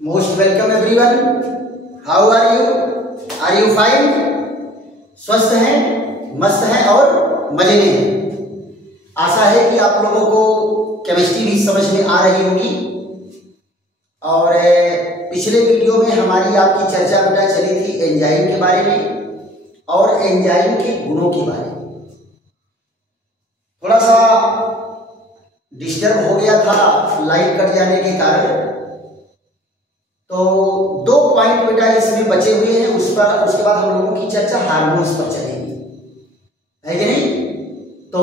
Most welcome everyone. How are you? Are you fine? स्वस्थ हैं, मस्त हैं और मजे में हैं। आशा है कि आप लोगों को केमिस्ट्री भी समझ में आ रही होगी। और पिछले वीडियो में हमारी आपकी चर्चा बेटा चली थी एंजाइम के बारे में और एंजाइम के गुणों के बारे में। थोड़ा सा डिस्टर्ब हो गया था लाइट कट जाने के कारण, तो 2 पॉइंट बेटा इसमें बचे हुए हैं। उसके बाद हम लोगों की चर्चा हार्मोन्स पर चलेगी, है कि नहीं। तो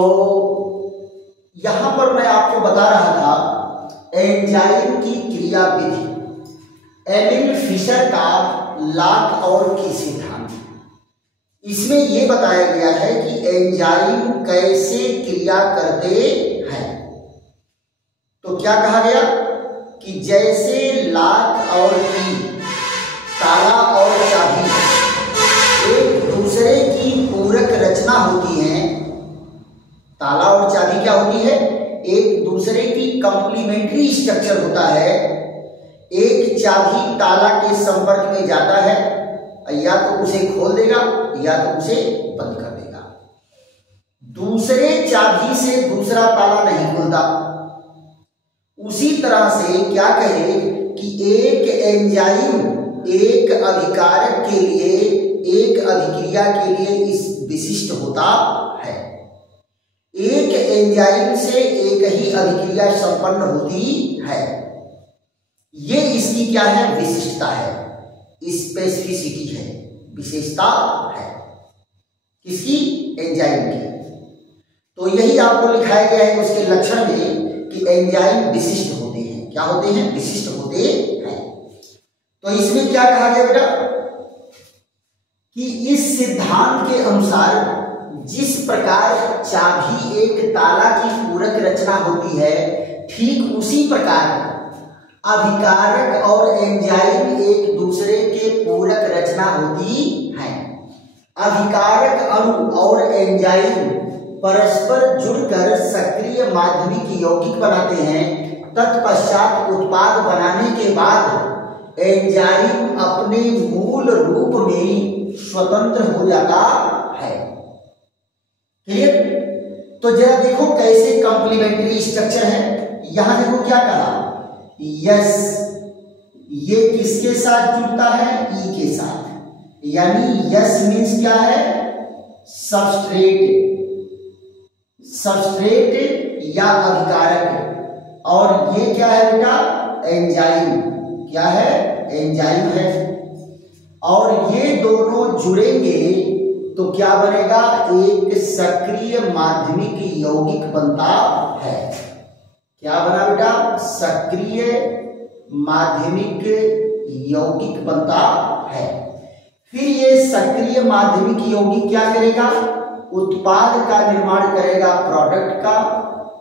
यहां पर मैं आपको बता रहा था एंजाइम की क्रिया विधि, एमिल फिशर का लाक और की सिद्धांत। इसमें यह बताया गया है कि एंजाइम कैसे क्रिया करते हैं। तो क्या कहा गया कि जैसे लाक और की, ताला और चाबी एक दूसरे की पूरक रचना होती है। ताला और चाबी क्या होती है? एक दूसरे की कंप्लीमेंट्री स्ट्रक्चर होता है। एक चाबी ताला के संपर्क में जाता है, या तो उसे खोल देगा या तो उसे बंद कर देगा। दूसरे चाबी से दूसरा ताला नहीं खुलता। उसी तरह से क्या कहे कि एक एंजाइम एक अभिकारक के लिए, एक अभिक्रिया के लिए इस विशिष्ट होता है। एक एंजाइम से एक ही अभिक्रिया संपन्न होती है। ये इसकी क्या है? विशिष्टता है, स्पेसिफिसिटी है, विशेषता है। किसकी? एंजाइम की। तो यही आपको लिखाया गया है उसके लक्षण में कि एंजाइम विशिष्ट होते हैं। क्या होते हैं? विशिष्ट होते हैं। तो इसमें क्या कहा गया बेटा कि इस सिद्धांत के अनुसार जिस प्रकार चाबी एक ताला की पूरक रचना होती है, ठीक उसी प्रकार अभिकारक और एंजाइम एक दूसरे के पूरक रचना होती है। अभिकारक अणु और एंजाइम परस्पर जुड़कर सक्रिय माध्यमिक यौगिक बनाते हैं। तत्पश्चात उत्पाद बनाने के बाद एंजाइम अपने मूल रूप में स्वतंत्र हो जाता है। क्लियर? तो जरा देखो कैसे कंप्लीमेंट्री स्ट्रक्चर है। यहां देखो क्या कहा, यस, ये किसके साथ जुड़ता है? ई के साथ। यानी यस मीन्स क्या है? सबस्ट्रेट, सबस्ट्रेट या अभिकारक। और ये क्या है बेटा? एंजाइम। क्या है? एंजाइम है। और ये दोनों जुड़ेंगे तो क्या बनेगा? एक सक्रिय माध्यमिक यौगिक बनता है। क्या बना बेटा? सक्रिय माध्यमिक यौगिक बनता है। फिर ये सक्रिय माध्यमिक यौगिक क्या करेगा? उत्पाद का निर्माण करेगा, प्रोडक्ट का।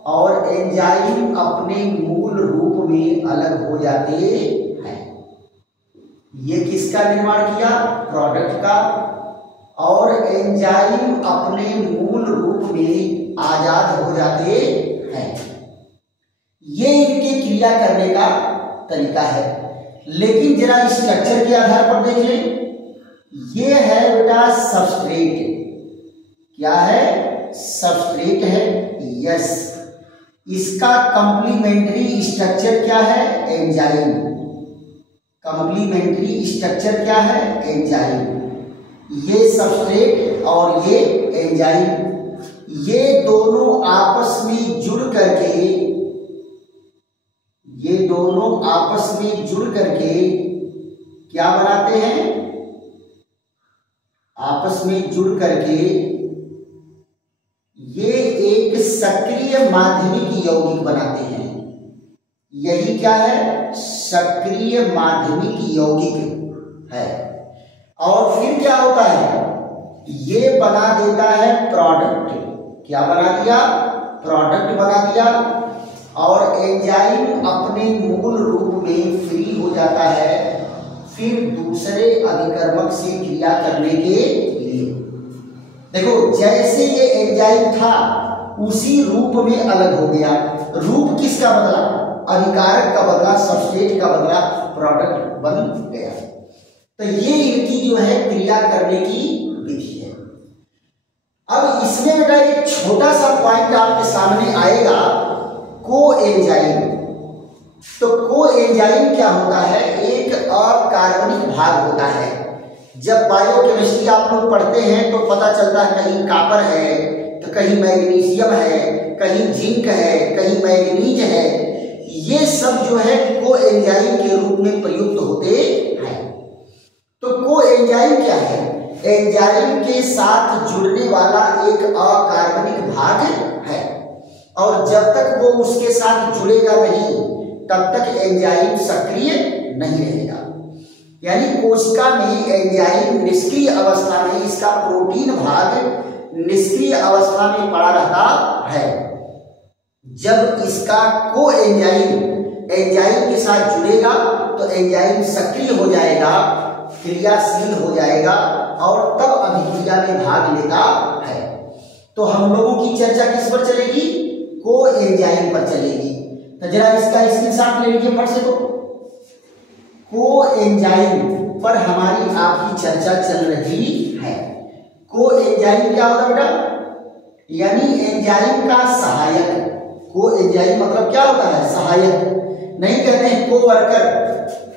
और एंजाइम अपने मूल रूप में अलग हो जाते हैं। ये किसका निर्माण किया? प्रोडक्ट का। और एंजाइम अपने मूल रूप में आजाद हो जाते हैं। ये इनके क्रिया करने का तरीका है। लेकिन जरा स्ट्रक्चर के आधार पर देख लें। ये है बेटा सबस्ट्रेट। क्या है? सबस्ट्रेट है। यस। इसका कंप्लीमेंट्री स्ट्रक्चर क्या है? एंजाइम। कंप्लीमेंट्री स्ट्रक्चर क्या है? एंजाइम। ये सबस्ट्रेट और ये एंजाइम, ये दोनों आपस में जुड़ करके, ये दोनों आपस में जुड़ करके क्या बनाते हैं? आपस में जुड़ करके ये एक सक्रिय माध्यमिक यौगिक बनाते हैं। यही क्या है? सक्रिय माध्यमिक यौगिक है। और फिर क्या होता है? ये बना देता है प्रोडक्ट। क्या बना दिया? प्रोडक्ट बना दिया। और एंजाइम अपने मूल रूप में फ्री हो जाता है, फिर दूसरे अभिकर्मक से क्रिया करने के लिए। देखो जैसे ये एंजाइम था उसी रूप में अलग हो गया। रूप किसका बदला? अभिकारक का बदला सब्सट्रेट का बदला प्रोडक्ट बन गया। तो ये इनकी जो है क्रिया करने की विधि है। अब इसमें बेटा एक छोटा सा पॉइंट आपके सामने आएगा, कोएंजाइम। तो कोएंजाइम क्या होता है? एक अकार्बनिक भाग होता है। जब बायोकेमिस्ट्री आप लोग पढ़ते हैं तो पता चलता है कहीं कॉपर है तो कहीं मैग्नीशियम है, कहीं जिंक है, कहीं मैग्नीज है। ये सब जो है कोएंजाइम के रूप में प्रयुक्त होते हैं। तो कोएंजाइम क्या है? एंजाइम के साथ जुड़ने वाला एक अकार्बनिक भाग है, और जब तक वो उसके साथ जुड़ेगा नहीं तब तक एंजाइम सक्रिय नहीं रहेगा। यानी कोशिका में एंजाइम निष्क्रिय अवस्था में, इसका प्रोटीन भाग निष्क्रिय अवस्था में पड़ा रहता है। जब इसका कोएंजाइम एंजाइम के साथ जुड़ेगा तो एंजाइम सक्रिय हो जाएगा, क्रियाशील हो जाएगा और तब अभिक्रिया में भाग लेता है। तो हम लोगों की चर्चा किस पर चलेगी? कोएंजाइम पर चलेगी। तो जरा इसका स्क्रीनशॉट ले लीजिए फट से। तो कोएंजाइम पर हमारी आपकी चर्चा चल रही है। कोएंजाइम क्या होता है बेटा? यानी एंजाइम का सहायक। कोएंजाइम मतलब क्या होता है? सहायक। नहीं कहते हैं कोवर्कर,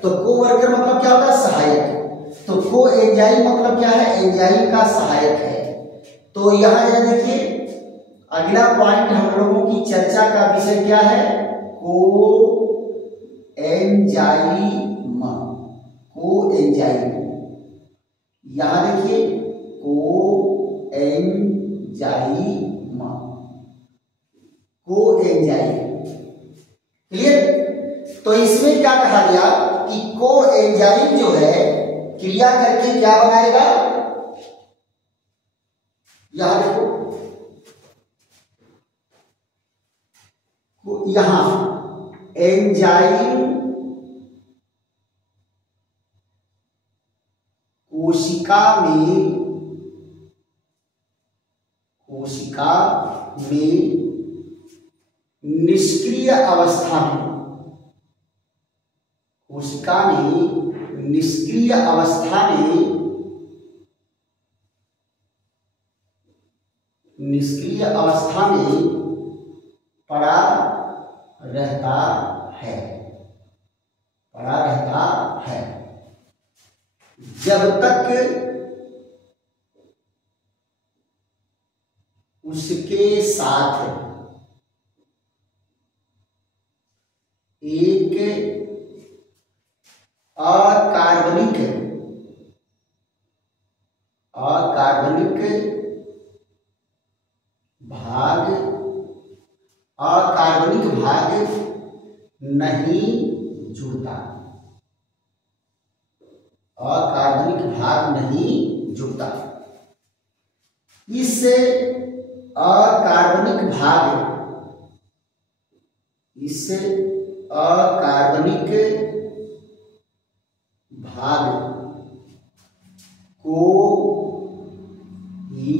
तो कोवर्कर मतलब क्या होता है? सहायक। तो कोएंजाइम मतलब क्या है? एंजाइम का सहायक है। तो यहां जरा देखिए, अगला पॉइंट हम लोगों की चर्चा का विषय क्या है? कोएंजाइम। कोएंजाइम, यहां देखिए कोएंजाइम। Coenzyme clear? तो इसमें क्या कहा गया कि कोएंजाइम जो है क्रिया करके क्या बनाएगा? यहां देखो, यहां एंजाइम कोशिका में निष्क्रिय अवस्था में, कोशिका में निष्क्रिय अवस्था में पड़ा रहता है जब तक उसके साथ एक अकार्बनिक भाग नहीं जुड़ता। अकार्बनिक भाग नहीं जुड़ता। इस अकार्बनिक भाग को ही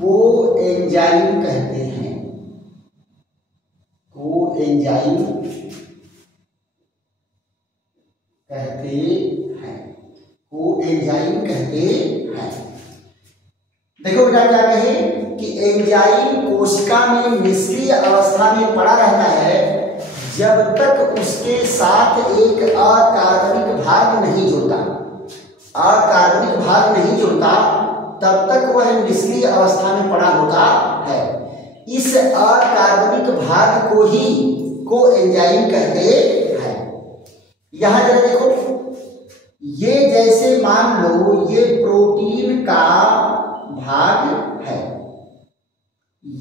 कोएंजाइम कहते हैं। कोएंजाइम कहते हैं। देखो बेटा क्या कहे कि एंजाइम कोशिका में निष्क्रिय अवस्था में पड़ा रहता है जब तक उसके साथ एक अकार्बनिक भाग नहीं जुड़ता। अकार्बनिक भाग नहीं जुड़ता तब तक वह निष्क्रिय अवस्था में पड़ा होता है। इस अकार्बनिक भाग को ही कोएंजाइम कहते हैं। यहां जरा देखो, ये जैसे मान लो ये प्रोटीन का भाग है,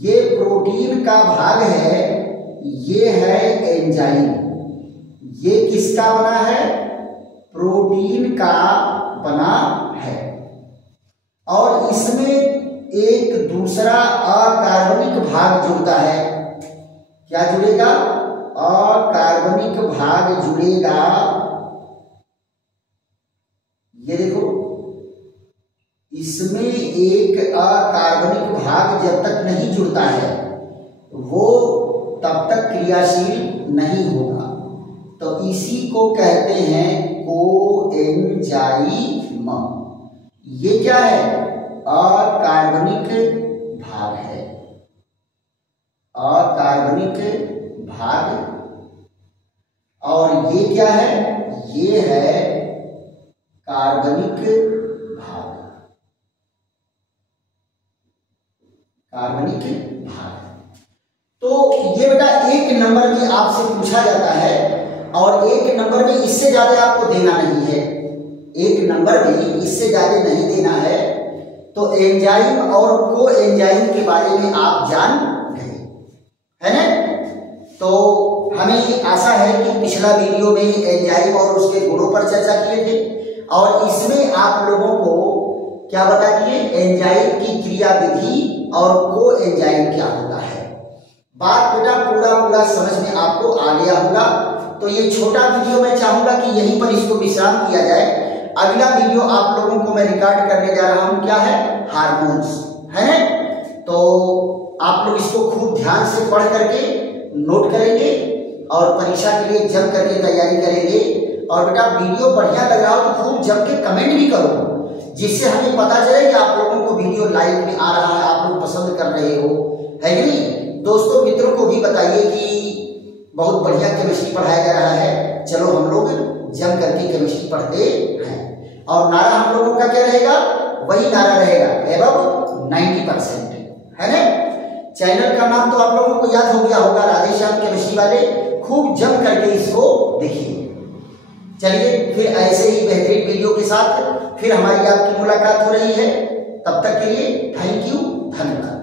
ये प्रोटीन का भाग है, ये है एंजाइम। ये किसका बना है? प्रोटीन का बना है। और इसमें एक दूसरा अकार्बनिक भाग जुड़ता है। क्या जुड़ेगा? अकार्बनिक भाग जुड़ेगा। ये देखो, इसमें एक अकार्बनिक भाग जब तक नहीं जुड़ता है वो तब तक क्रियाशील नहीं होगा। तो इसी को कहते हैं कोएंजाइम। ये क्या है? अकार्बनिक भाग है, अकार्बनिक भाग। और ये क्या है? ये है कार्बनिक भाग, कार्बनिक भाग। तो ये बेटा 1 नंबर में आपसे पूछा जाता है, और 1 नंबर में इससे ज्यादा आपको देना नहीं है, 1 नंबर में इससे ज्यादा नहीं देना है। तो एंजाइम और कोएंजाइम के बारे में आप जान गए, है ना? तो हमें आशा है कि पिछला वीडियो में एंजाइम और उसके गुणों पर चर्चा किए थे, और इसमें आप लोगों को क्या बता दिए? एंजाइम की क्रिया विधि और कोएंजाइम क्या होता है। बात बेटा पूरा समझ में आपको आ गया होगा। तो ये छोटा वीडियो मैं चाहूंगा कि यहीं पर इसको विश्राम किया जाए। अगला वीडियो आप लोगों को मैं रिकॉर्ड करने जा रहा हूं, क्या है? हार्मोन्स, है ना? तो आप लोग इसको खूब ध्यान से पढ़ करके नोट करेंगे और परीक्षा के लिए जम करके तैयारी करेंगे। और बेटा वीडियो बढ़िया लग रहा हो तो खूब जम के कमेंट भी करो, जिससे हमें पता चले कि आप लोगों को वीडियो लाइक में आ रहा है, आप लोग पसंद कर रहे हो, है कि नहीं? दोस्तों मित्रों को भी बताइए कि बहुत बढ़िया केमिस्ट्री पढ़ाया जा रहा है, चलो हम लोग जम करके केमिस्ट्री पढ़ते हैं। और नारा हम लोगों का क्या रहेगा? वही नारा रहेगा, एबव 90%, है ना? चैनल का नाम तो आप लोगों को याद हो गया होगा, राधेश्याम केमिस्ट्री वाले। खूब जम करके इसको देखिए। चलिए फिर ऐसे ही बेहतरीन वीडियो के साथ फिर हमारी आपकी मुलाकात हो रही है। तब तक के लिए थैंक यू, धन्यवाद।